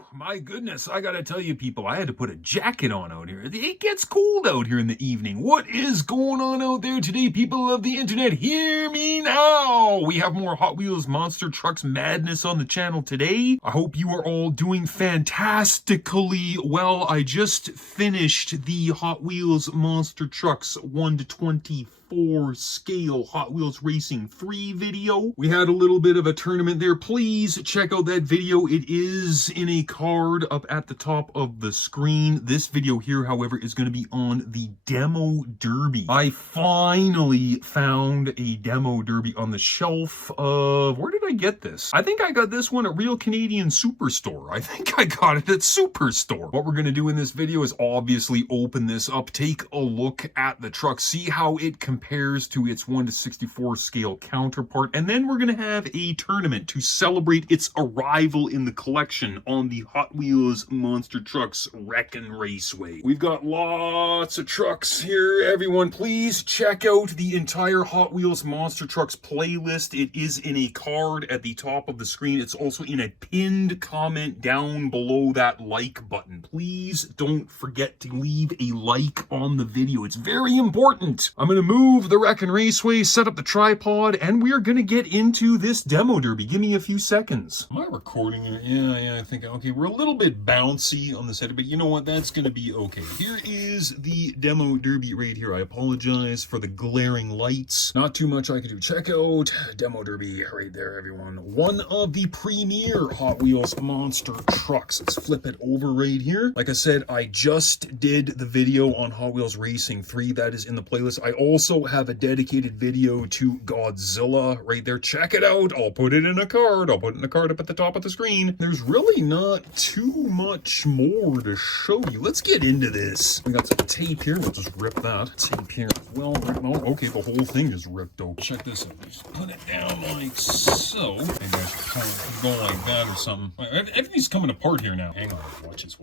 Whew, my goodness, I gotta tell you people, I had to put a jacket on out here. It gets cold out here in the evening. What is going on out there today, people of the internet? Hear me now! We have more Hot Wheels Monster Trucks madness on the channel today. I hope you are all doing fantastically well. I just finished the Hot Wheels Monster Trucks 1 to 24 scale Hot Wheels Racing 3 video. We had a little bit of a tournament there. Please check out that video. It is in a card up at the top of the screen. This video here, however, is going to be on the Demo Derby. I finally found a Demo Derby on the shelf of, where did I get this? I think I got this one at Real Canadian Superstore. I think I got it at Superstore. What we're going to do in this video is obviously open this up, take a look at the truck, see how it compares to its 1 to 64 scale counterpart, and then we're going to have a tournament to celebrate its arrival in the collection on the Hot Wheels Monster Trucks Wreckin' Raceway. We've got lots of trucks here, everyone. Please check out the entire Hot Wheels Monster Trucks playlist. It is in a card at the top of the screen. It's also in a pinned comment down below that like button. Please don't forget to leave a like on the video. It's very important. I'm going to move the Wreckin' Raceway, set up the tripod, and we are going to get into this Demo Derby. Give me a few seconds. Am I recording it? Yeah, I think, okay, we're a little bit bouncy on this edit, but you know what? That's going to be okay. Here is the Demo Derby right here. I apologize for the glaring lights. Not too much I can do. Check out Demo Derby right there, everyone. One of the premier Hot Wheels Monster Trucks. Let's flip it over right here. Like I said, I just did the video on Hot Wheels Racing 3. That is in the playlist. I also have a dedicated video to Godzilla right there. Check it out. I'll put it in a card. I'll put it in a card up at the top of the screen. There's really not too much more to show you. Let's get into this. We got some tape here. We'll just rip that. Tape here as well. Oh, okay, the whole thing is ripped out. Check this out. Just put it down like so. Maybe I should go like that or something. Everything's coming apart here now. Hang on. Watch this.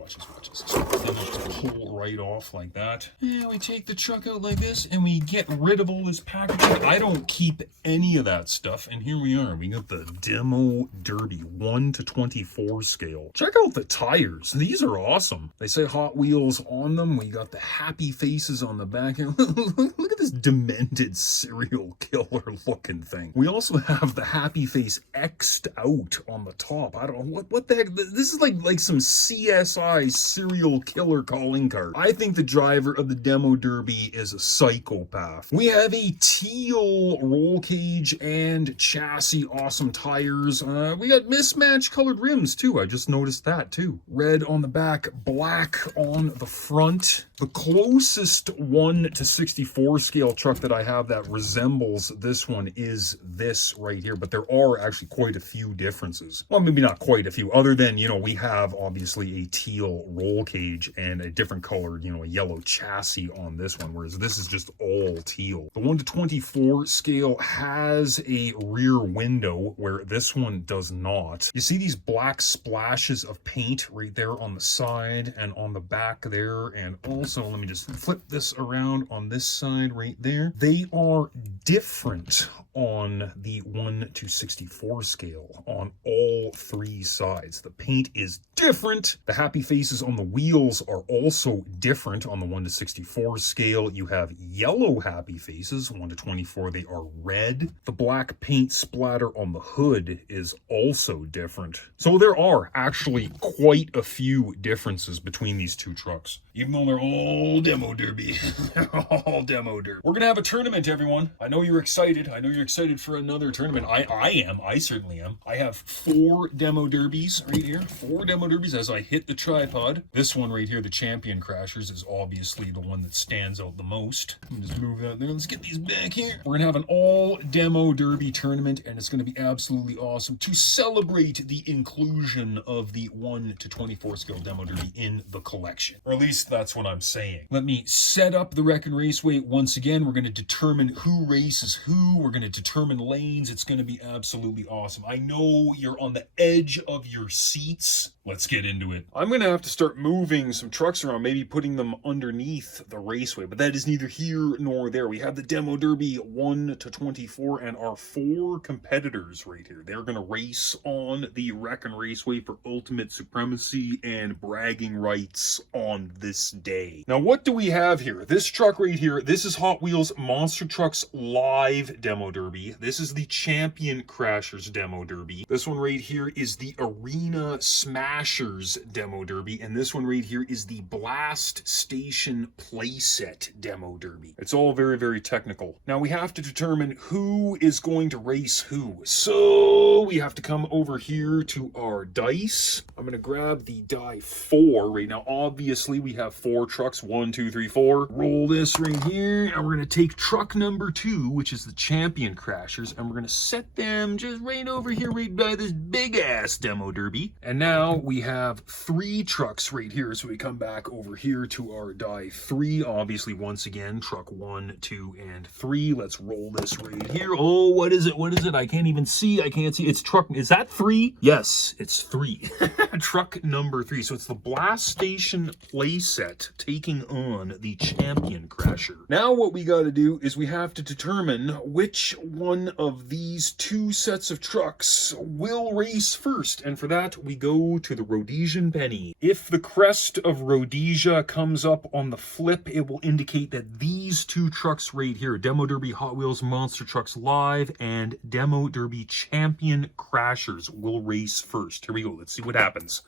So then we'll just pull right off like that. And we take the truck out like this and we get rid of all this packaging. I don't keep any of that stuff. And here we are. We got the Demo Derby 1 to 24 scale. Check out the tires. These are awesome. They say Hot Wheels on them. We got the happy faces on the back here. Look at this demented serial killer looking thing. We also have the happy face X'd out on the top. I don't know what the heck. This is like some CSI serial killer calling card. I think the driver of the Demo Derby is a psychopath. We have a teal roll cage and chassis, awesome tires. We got mismatched colored rims too. I just noticed that too. Red on the back, black on the front. The closest 1 to 64 scale truck that I have that resembles this one is this right here, but there are actually quite a few differences. Well, maybe not quite a few, other than, you know, we have obviously a teal roll cage and a different colored, you know, a yellow chassis on this one, whereas this is just all teal. The 1 to 24 scale has a rear window where this one does not. You see these black splashes of paint right there on the side and on the back there, and also let me just flip this around on this side right there. They are different on the 1 to 64 scale on all three sides. The paint is different. The happy faces on the wheels are also different on the 1 to 64 scale. You have yellow happy faces. 1 to 24, they are red. The black paint splatter on the hood is also different. So there are actually quite a few differences between these two trucks, even though they're all Demo Derby. They're all Demo Derby. We're gonna have a tournament, everyone. I know you're excited. I know you're excited for another tournament. I am. I certainly am. I have 4 Demo Derbies right here. 4 Demo Derbies as I hit the tripod. This one right here, the Champion Crashers, is obviously the one that stands out the most. Let me just move that there. Let's get these back here. We're gonna have an all Demo Derby tournament, and it's gonna be absolutely awesome to celebrate the inclusion of the 1 to 24 scale Demo Derby in the collection. Or at least that's what I'm saying. Let me set up the Wreckin' Raceway once again. We're gonna determine who races who. We're gonna to determine lanes. It's going to be absolutely awesome. I know you're on the edge of your seats. Let's get into it. I'm going to have to start moving some trucks around, maybe putting them underneath the raceway, but that is neither here nor there. We have the Demo Derby 1 to 24 and our 4 competitors right here. They're going to race on the Wrekin Raceway for ultimate supremacy and bragging rights on this day. Now, what do we have here? This truck right here, this is Hot Wheels Monster Trucks Live Demo Derby. This is the Champion Crashers Demo Derby. This one right here is the Arena Smashers Demo Derby, and this one right here is the Blast Station Playset Demo Derby. It's all very, very technical. Now we have to determine who is going to race who. So we have to come over here to our dice. I'm going to grab the die 4 right now. Obviously, we have 4 trucks. 1, 2, 3, 4. Roll this right here, and we're going to take truck number 2, which is the Champion Crashers, and we're going to set them just right over here, right by this big-ass Demo Derby. And now we have 3 trucks right here, so we come back over here to our die 3. Obviously, once again, truck 1, 2, and 3. Let's roll this right here. Oh, what is it? What is it? I can't even see. I can't see. It's truck. Is that 3? Yes, it's 3. Truck number 3. So it's the Blast Station playset taking on the Champion Crasher. Now what we got to do is we have to determine which one of these 2 sets of trucks will race first. And for that, we go to the Rhodesian penny. If the crest of Rhodesia comes up on the flip, it will indicate that these 2 trucks right here, Demo Derby Hot Wheels Monster Trucks Live and Demo Derby Champion Crashers, will race first. Here we go. Let's see what happens.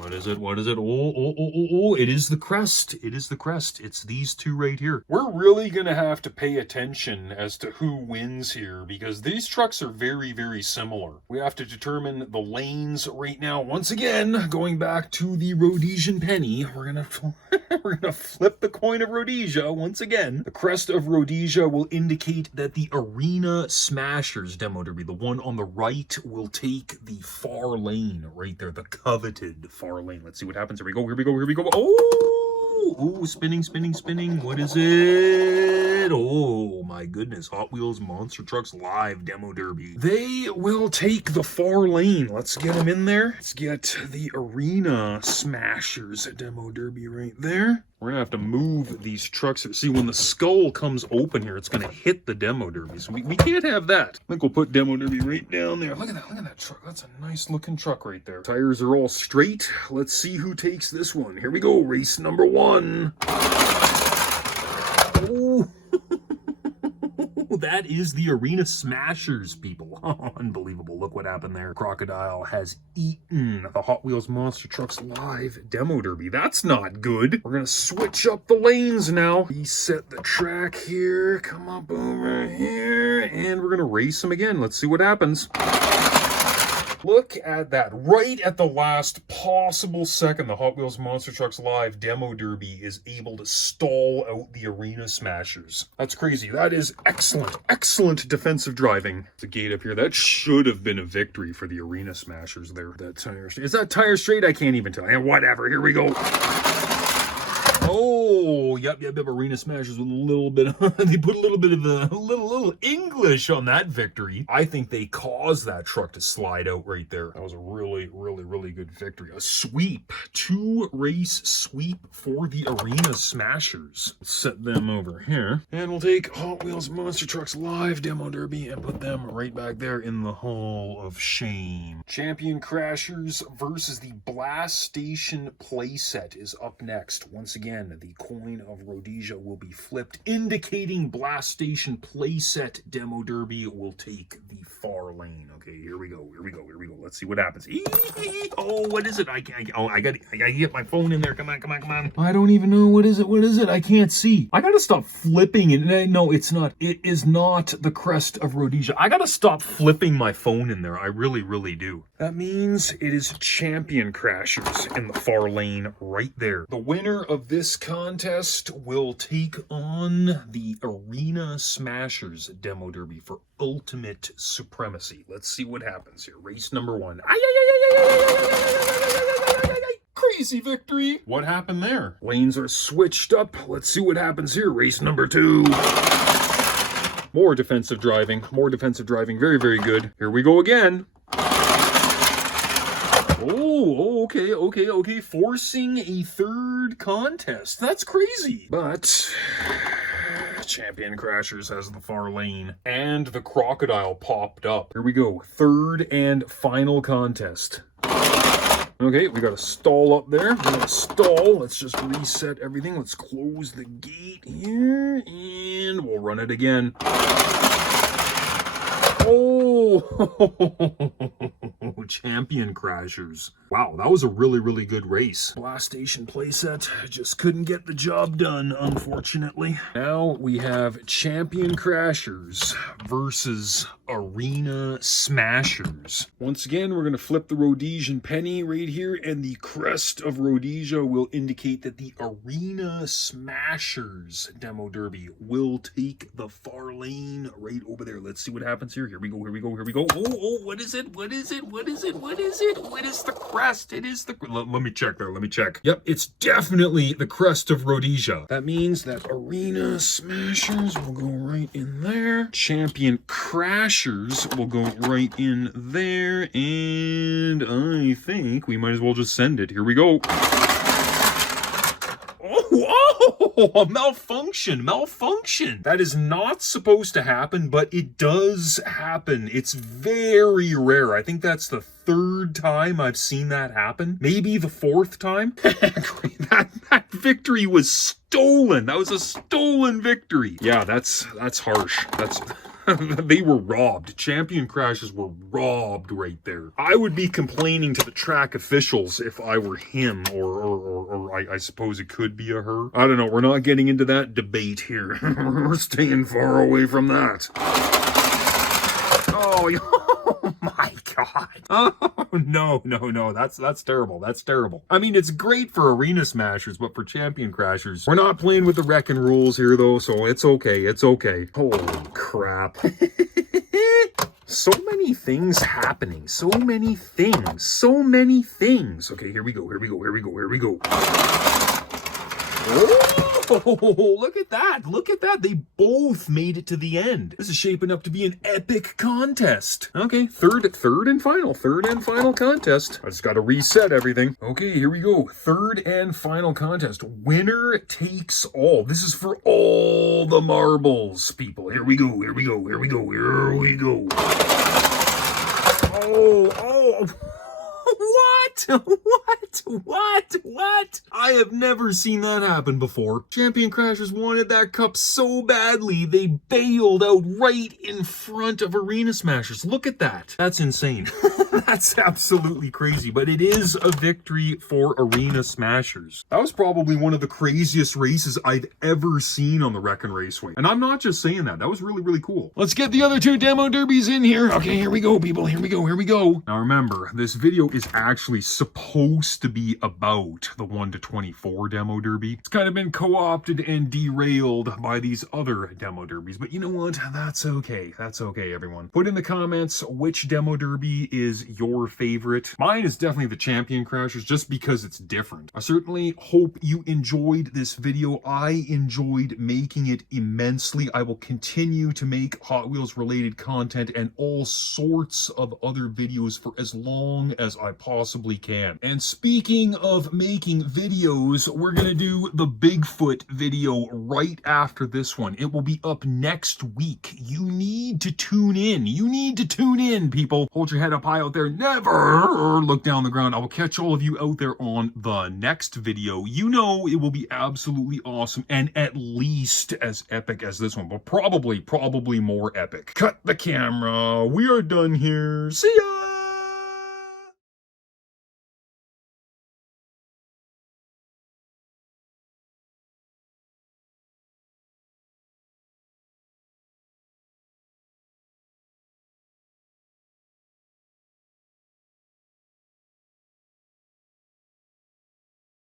What is it? What is it? Oh, it is the crest. It is the crest. It's these 2 right here. We're really going to have to pay attention as to who wins here because these trucks are very, very similar. We have to determine the lanes right now. Once again, going back to the Rhodesian penny, we're going to flip the coin of Rhodesia once again. The crest of Rhodesia will indicate that the Arena Smashers Demo Derby, the one on the right, will take the far lane right there, the coveted far lane. Let's see what happens. Here we go. Here we go. Here we go. Oh, spinning, spinning, spinning. What is it? Oh my goodness. Hot Wheels Monster Trucks Live Demo Derby. They will take the far lane. Let's get them in there. Let's get the Arena Smashers Demo Derby right there. We're gonna have to move these trucks. See, when the skull comes open here, it's gonna hit the Demo Derby. So we can't have that. I think we'll put Demo Derby right down there. Look at that truck. That's a nice looking truck right there. Tires are all straight. Let's see who takes this one. Here we go. Race number 1. Oh. That is the Arena Smashers, people. Oh, unbelievable. Look what happened there. Crocodile has eaten the Hot Wheels Monster Trucks Live Demo Derby. That's not good. We're going to switch up the lanes now. Reset the track here. Come up over here. And we're going to race them again. Let's see what happens. Look at that. Right at the last possible second, the Hot Wheels Monster Trucks Live Demo Derby is able to stall out the Arena Smashers. That's crazy. That is excellent, excellent defensive driving. The gate up here, that should have been a victory for the Arena Smashers there. That tire, is that tire straight? I can't even tell. And whatever, here we go. Oh, yep, Arena Smashers with a little bit of, they put a little bit of a little English on that victory. I think they caused that truck to slide out right there. That was a really, really, really good victory. A sweep, 2 race sweep for the Arena Smashers. Let's set them over here. And we'll take Hot Wheels Monster Trucks Live Demo Derby and put them right back there in the Hall of Shame. Champion Crashers versus the Blast Station playset is up next. Once again, the coin of Rhodesia will be flipped, indicating Blast Station playset Demo Derby will take the far lane. Okay, here we go. Here we go. Here we go. Let's see what happens. Oh, what is it? I gotta get my phone in there. Come on, come on, come on. I don't even know. What is it? What is it? I can't see. I gotta stop flipping it. No, it's not. It is not the crest of Rhodesia. I gotta stop flipping my phone in there. I really, really do. That means it is Champion Crashers in the far lane right there. The winner of this contest will take on the Arena Smashers Demo Derby for ultimate supremacy. Let's see what happens here. Race number 1. Crazy victory. What happened there? Lanes are switched up. Let's see what happens here. Race number 2. More defensive driving. More defensive driving. Very, very good. Here we go again. Oh, okay. Forcing a third contest. That's crazy. But Champion Crashers has the far lane. And the crocodile popped up. Here we go. Third and final contest. Okay, we got a stall up there. We got a stall. Let's just reset everything. Let's close the gate here. And we'll run it again. Oh, Champion Crashers. Wow, that was a really, really good race. Blast Station playset. Just couldn't get the job done, unfortunately. Now we have Champion Crashers versus Arena Smashers. Once again, we're going to flip the Rhodesian penny right here, and the crest of Rhodesia will indicate that the Arena Smashers Demo Derby will take the far lane right over there. Let's see what happens here. Here we go. Oh, what is it? What is the crest? It is the... Let me check there. Yep, it's definitely the crest of Rhodesia. That means that Arena Smashers will go right in there. Champion Crashers will go right in there. And I think we might as well just send it. Here we go. Oh, malfunction. That is not supposed to happen, but it does happen. It's very rare. I think that's the third time I've seen that happen. Maybe the fourth time. that victory was stolen. That was a stolen victory. Yeah, that's harsh. They were robbed. Champion Crashers were robbed right there. I would be complaining to the track officials if I were him, or I suppose it could be a her. I don't know. We're not getting into that debate here. We're staying far away from that. Oh my God. Oh, no. That's terrible. I mean, it's great for Arena Smashers, but for Champion Crashers, we're not playing with the wrecking rules here, though, so it's okay. Holy crap. So many things happening. So many things. Okay, here we go. Oh, look at that. They both made it to the end. This is shaping up to be an epic contest. Okay, third and final contest. I just got to reset everything. Okay, here we go. Third and final contest. Winner takes all. This is for all the marbles, people. Here we go. Oh. What? I have never seen that happen before. Champion Crashers wanted that cup so badly, they bailed out right in front of Arena Smashers. Look at that. That's insane. That's absolutely crazy, but it is a victory for Arena Smashers. That was probably one of the craziest races I've ever seen on the Wreckin' Raceway. And I'm not just saying that. That was really, really cool. Let's get the other two demo derbies in here. Okay, here we go, people. Here we go. Now remember, this video is actually supposed to be about the 1-24 demo derby. It's kind of been co-opted and derailed by these other demo derbies, but you know what? That's okay, everyone. Put in the comments which demo derby is your favorite. Mine is definitely the Champion Crashers, just because it's different. I certainly hope you enjoyed this video. I enjoyed making it immensely. I will continue to make Hot Wheels related content and all sorts of other videos for as long as I possibly can. And speaking of making videos, we're gonna do the Bigfoot video right after this one. It will be up next week. You need to tune in, people. Hold your head up high out there. Never look down the ground. I will catch all of you out there on the next video. You know it will be absolutely awesome and at least as epic as this one, but probably more epic. Cut the camera. We are done here. See ya!